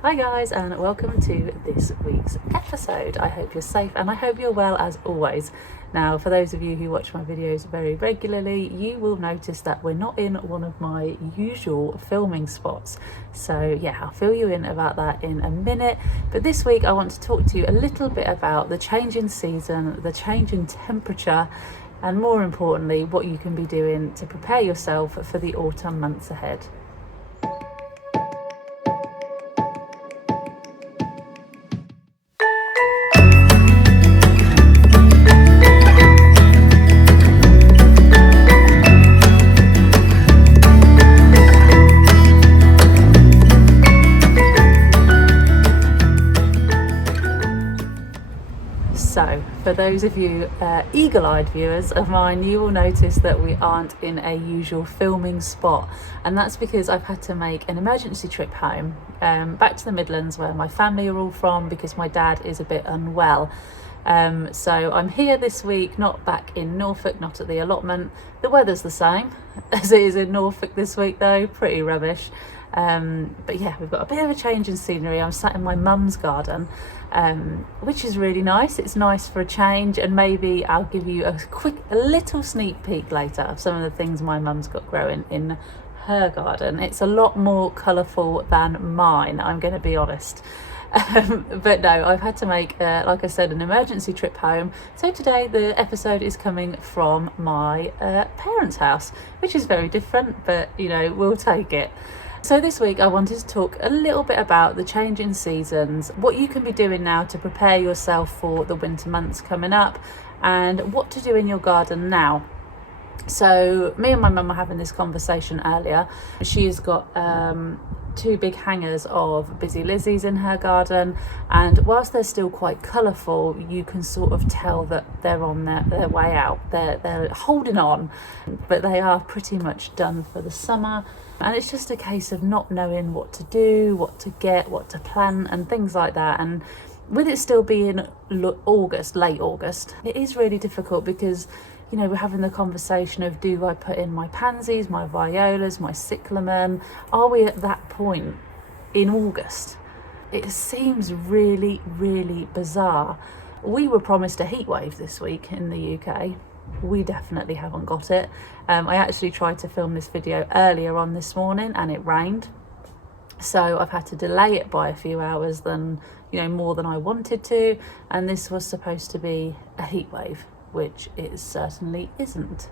Hi guys, and welcome to this week's episode. I hope you're safe and I hope you're well as always. Now, for those of you who watch my videos very regularly, you will notice that we're not in one of my usual filming spots. So yeah, I'll fill you in about that in a minute. But this week I want to talk to you a little bit about the change in season, the change in temperature, and more importantly, what you can be doing to prepare yourself for the autumn months ahead. So, for those of you eagle-eyed viewers of mine, you will notice that we aren't in a usual filming spot, and that's because I've had to make an emergency trip home, back to the Midlands where my family are all from, because my dad is a bit unwell. So I'm here this week, not back in Norfolk, not at the allotment. The weather's the same as it is in Norfolk this week though, pretty rubbish. But yeah, we've got a bit of a change in scenery. I'm sat in my mum's garden, which is really nice. It's nice for a change, and maybe I'll give you a little sneak peek later of some of the things my mum's got growing in her garden. It's a lot more colourful than mine, I'm going to be honest. But no, I've had to make, like I said, an emergency trip home. So today the episode is coming from my parents' house, which is very different, but you know, we'll take it. So this week I wanted to talk a little bit about the change in seasons, what you can be doing now to prepare yourself for the winter months coming up, and what to do in your garden now. So me and my mum were having this conversation earlier. She's got two big hangers of busy lizzies in her garden, and whilst they're still quite colourful, you can sort of tell that they're on their way out. They're holding on, but they are pretty much done for the summer. And it's just a case of not knowing what to do, what to get, what to plant and things like that. And with it still being August, late August, it is really difficult because, you know, we're having the conversation of, do I put in my pansies, my violas, my cyclamen? Are we at that point in August? It seems really, really bizarre. We were promised a heat wave this week in the UK. We definitely haven't got it. I actually tried to film this video earlier on this morning and it rained. So I've had to delay it by a few hours than, you know, more than I wanted to. And this was supposed to be a heat wave, which it certainly isn't.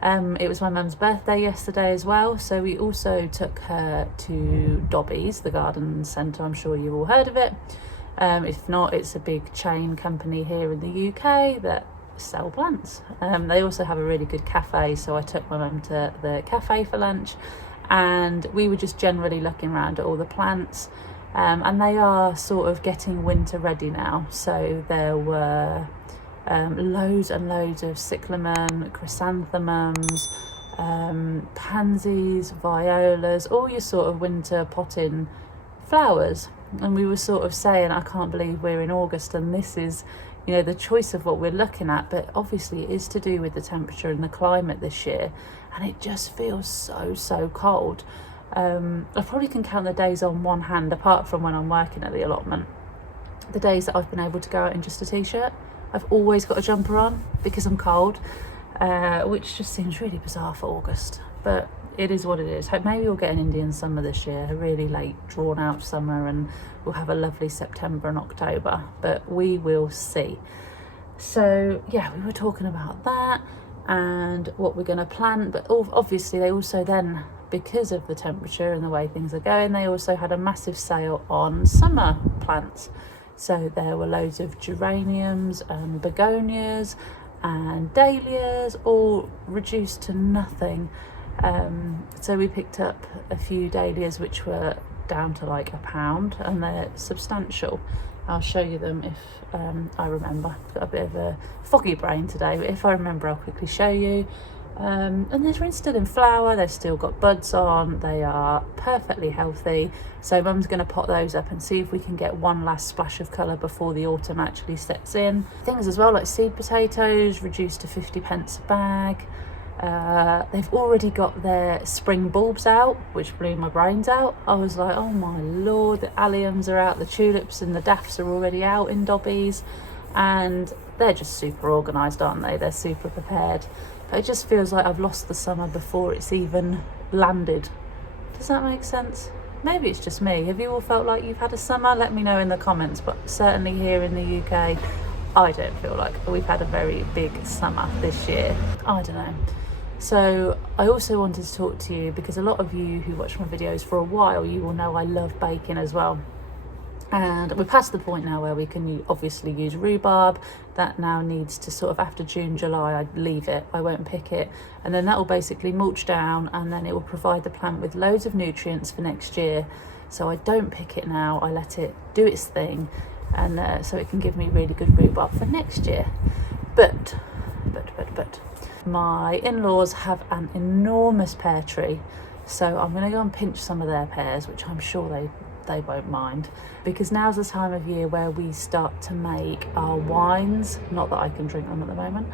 It was my mum's birthday yesterday as well, so we also took her to Dobby's, the garden centre. I'm sure you've all heard of it. If not, it's a big chain company here in the UK that sell plants. They also have a really good cafe, so I took my mum to the cafe for lunch, and we were just generally looking around at all the plants, and they are sort of getting winter ready now. So there were loads and loads of cyclamen, chrysanthemums, pansies, violas, all your sort of winter potting flowers. And we were sort of saying, I can't believe we're in August and this is, you know, the choice of what we're looking at. But obviously it is to do with the temperature and the climate this year, and it just feels so cold. I probably can count the days on one hand, apart from when I'm working at the allotment, the days that I've been able to go out in just a t-shirt. I've always got a jumper on because I'm cold, which just seems really bizarre for August, but it is what it is. Hope maybe we'll get an Indian summer this year, a really late drawn out summer, and we'll have a lovely September and October, but we will see. So yeah, we were talking about that and what we're going to plant, but obviously they also then, because of the temperature and the way things are going, they also had a massive sale on summer plants. So there were loads of geraniums and begonias and dahlias, all reduced to nothing. So we picked up a few dahlias which were down to like £1, and they're substantial. I'll show you them if I remember. I've got a bit of a foggy brain today, but if I remember I'll quickly show you. And they're still in flower, they've still got buds on, they are perfectly healthy. So mum's going to pot those up and see if we can get one last splash of colour before the autumn actually sets in. Things as well like seed potatoes, reduced to 50p a bag. They've already got their spring bulbs out, which blew my brains out. I was like, oh my lord, the alliums are out, the tulips and the daffs are already out in Dobbies, and they're just super organised, aren't they? They're super prepared. But it just feels like I've lost the summer before it's even landed. Does that make sense? Maybe it's just me. Have you all felt like you've had a summer? Let me know in the comments, but certainly here in the UK, I don't feel like we've had a very big summer this year. I don't know. So I also wanted to talk to you because a lot of you who watch my videos for a while, you will know I love baking as well. And we're past the point now where we can obviously use rhubarb. That now needs to sort of, after June, July, I leave it, I won't pick it. And then that will basically mulch down, and then it will provide the plant with loads of nutrients for next year. So I don't pick it now, I let it do its thing. And so it can give me really good rhubarb for next year. But my in-laws have an enormous pear tree, so I'm going to go and pinch some of their pears, which I'm sure they won't mind, because now's the time of year where we start to make our wines. Not that I can drink them at the moment.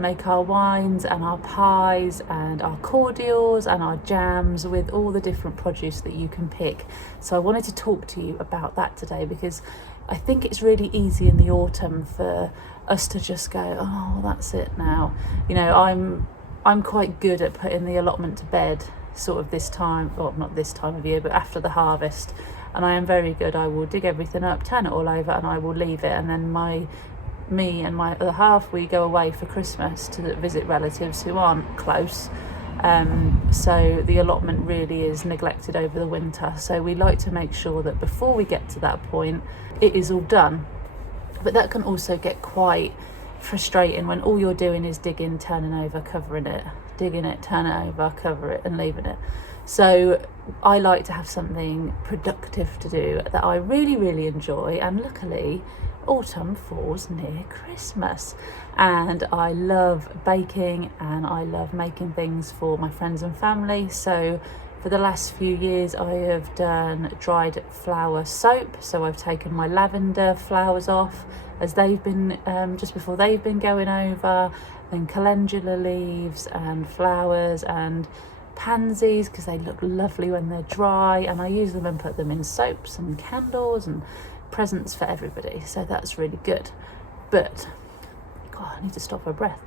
Make our wines and our pies and our cordials and our jams with all the different produce that you can pick. So I wanted to talk to you about that today, because I think it's really easy in the autumn for us to just go, oh, that's it now. You know, I'm quite good at putting the allotment to bed sort of this time, well, not this time of year, but after the harvest. And I am very good. I will dig everything up, turn it all over, and I will leave it. And then me and my other half, we go away for Christmas to visit relatives who aren't close. So the allotment really is neglected over the winter. So we like to make sure that before we get to that point, it is all done. But that can also get quite frustrating when all you're doing is digging, turning over, covering it, digging it, turn it over, cover it, and leaving it. So I like to have something productive to do that I really, really enjoy. And luckily, autumn falls near Christmas, and I love baking and I love making things for my friends and family. So for the last few years I have done dried flower soap. So I've taken my lavender flowers off as they've been just before they've been going over, then calendula leaves and flowers and pansies, because they look lovely when they're dry, and I use them and put them in soaps and candles and presents for everybody. So that's really good. But God, I need to stop for breath.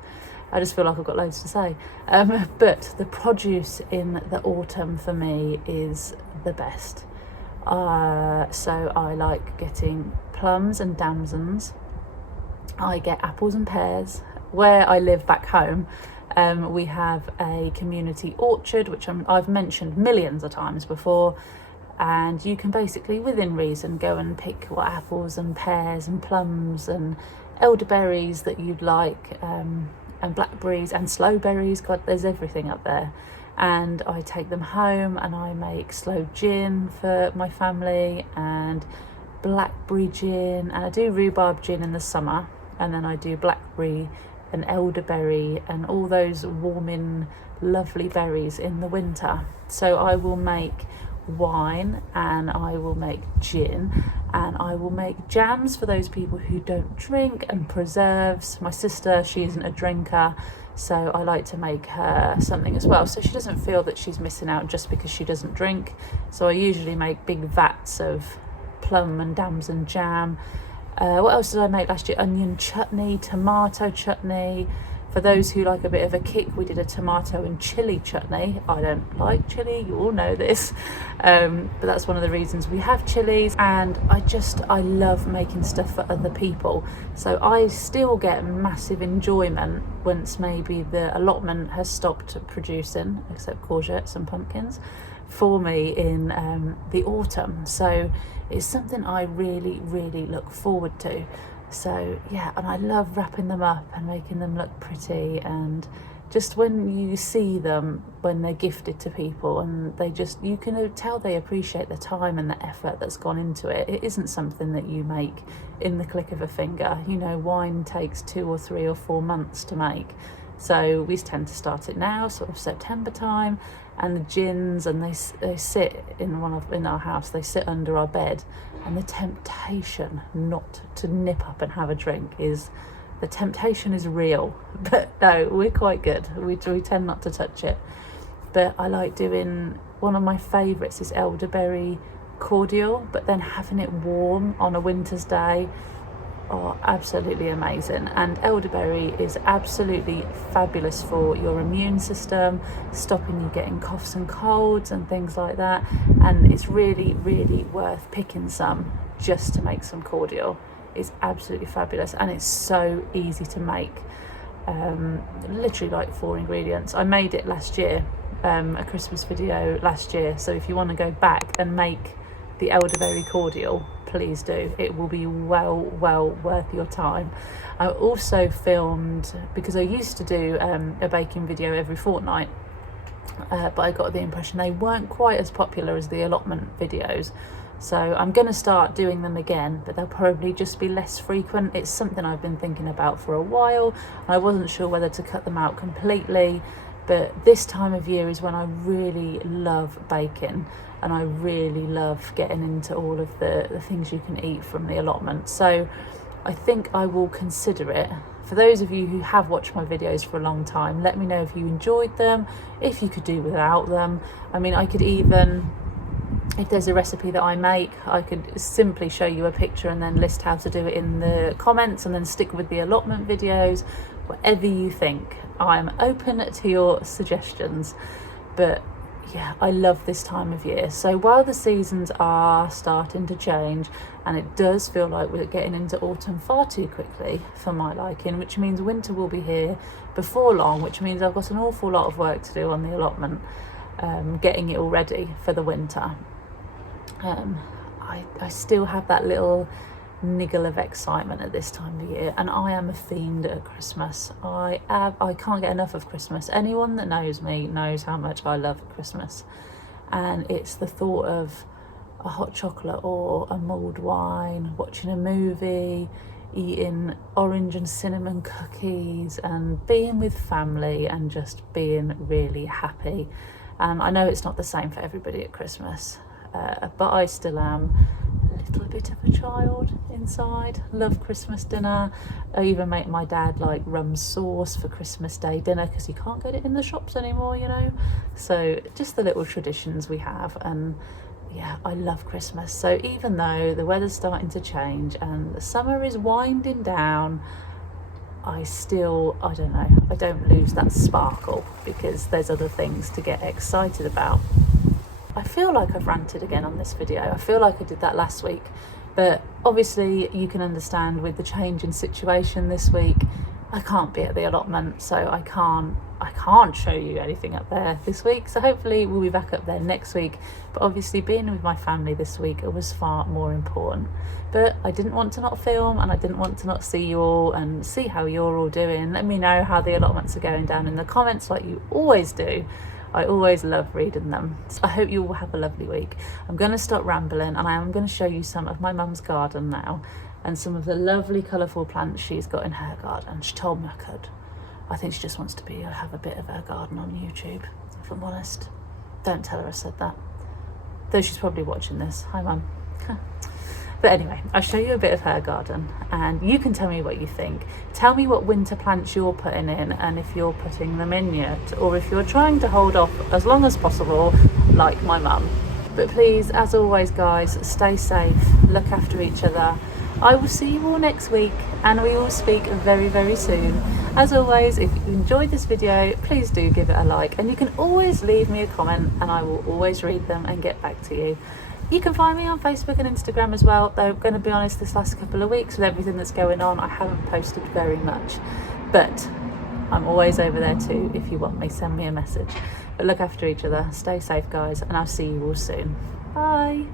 I just feel like I've got loads to say. But the produce in the autumn for me is the best. So I like getting plums and damsons. I get apples and pears. Where I live back home, we have a community orchard, which I've mentioned millions of times before. And you can basically, within reason, go and pick what apples and pears and plums and elderberries that you'd like, and blackberries and slowberries. God, there's everything up there. And I take them home and I make sloe gin for my family and blackberry gin, and I do rhubarb gin in the summer, and then I do blackberry and elderberry and all those warming lovely berries in the winter. So I will make wine and I will make gin and I will make jams for those people who don't drink, and preserves. My sister, she isn't a drinker, so I like to make her something as well, so she doesn't feel that she's missing out just because she doesn't drink. So I usually make big vats of plum and damson jam. What else did I make last year? Onion chutney, tomato chutney. For those who like a bit of a kick, we did a tomato and chilli chutney. I don't like chilli, you all know this, but that's one of the reasons we have chilies. And I love making stuff for other people. So I still get massive enjoyment once maybe the allotment has stopped producing, except courgettes and pumpkins, for me in the autumn. So it's something I really, really look forward to. So yeah, and I love wrapping them up and making them look pretty, and just when you see them when they're gifted to people, and you can tell they appreciate the time and the effort that's gone into it. It isn't something that you make in the click of a finger. You know, wine takes 2 or 3 or 4 months to make. So we tend to start it now, sort of September time, and the gins, and they sit in our house. They sit under our bed, and the temptation not to nip up and have a drink is the temptation is real, but no, we're quite good. We tend not to touch it. But I like doing, one of my favourites is elderberry cordial, but then having it warm on a winter's day. Oh, absolutely amazing. And elderberry is absolutely fabulous for your immune system, stopping you getting coughs and colds and things like that. And it's really, really worth picking some just to make some cordial. It's absolutely fabulous, and it's so easy to make. Literally like 4 ingredients. I made it last year, a Christmas video last year, so if you want to go back and make the elderberry cordial, please do. It will be well worth your time. I also filmed, because I used to do a baking video every fortnight, but I got the impression they weren't quite as popular as the allotment videos. So I'm going to start doing them again, but they'll probably just be less frequent. It's something I've been thinking about for a while. I wasn't sure whether to cut them out completely, but this time of year is when I really love baking, and I really love getting into all of the things you can eat from the allotment. So I think I will consider it. For those of you who have watched my videos for a long time, let me know if you enjoyed them, if you could do without them. I mean, I could even, if there's a recipe that I make, I could simply show you a picture and then list how to do it in the comments, and then stick with the allotment videos. Whatever you think, I'm open to your suggestions. But yeah, I love this time of year. So while the seasons are starting to change, and it does feel like we're getting into autumn far too quickly for my liking, which means winter will be here before long, which means I've got an awful lot of work to do on the allotment, getting it all ready for the winter. I still have that little niggle of excitement at this time of year, and I am a fiend at Christmas. I can't get enough of Christmas. Anyone that knows me knows how much I love Christmas, and it's the thought of a hot chocolate or a mulled wine, watching a movie, eating orange and cinnamon cookies, and being with family and just being really happy. And I know it's not the same for everybody at Christmas, but I still am a little bit of a child inside. Love Christmas dinner. I even make my dad like rum sauce for Christmas Day dinner, because you can't get it in the shops anymore, you know. So just the little traditions we have, and yeah, I love Christmas. So even though the weather's starting to change and the summer is winding down, I don't know, I don't lose that sparkle, because there's other things to get excited about. I feel like I've ranted again on this video. I feel like I did that last week, but obviously you can understand with the change in situation this week, I can't be at the allotment, so I can't show you anything up there this week. So hopefully we'll be back up there next week. But obviously being with my family this week, it was far more important. But I didn't want to not film, and I didn't want to not see you all and see how you're all doing. Let me know how the allotments are going down in the comments, like you always do. I always love reading them. So I hope you all have a lovely week. I'm going to stop rambling, and I am going to show you some of my mum's garden now, and some of the lovely colourful plants she's got in her garden. She told me I could. I think she just wants to have a bit of her garden on YouTube, if I'm honest. Don't tell her I said that. Though she's probably watching this. Hi, Mum. But anyway, I'll show you a bit of her garden, and you can tell me what you think. Tell me what winter plants you're putting in, and if you're putting them in yet, or if you're trying to hold off as long as possible, like my mum. But please, as always, guys, stay safe, look after each other. I will see you all next week, and we will speak very, very soon. As always, if you enjoyed this video, please do give it a like, and you can always leave me a comment, and I will always read them and get back to you. You can find me on Facebook and Instagram as well, though I'm going to be honest, this last couple of weeks with everything that's going on, I haven't posted very much. But I'm always over there too. If you want me, send me a message. But look after each other, stay safe, guys, and I'll see you all soon. Bye.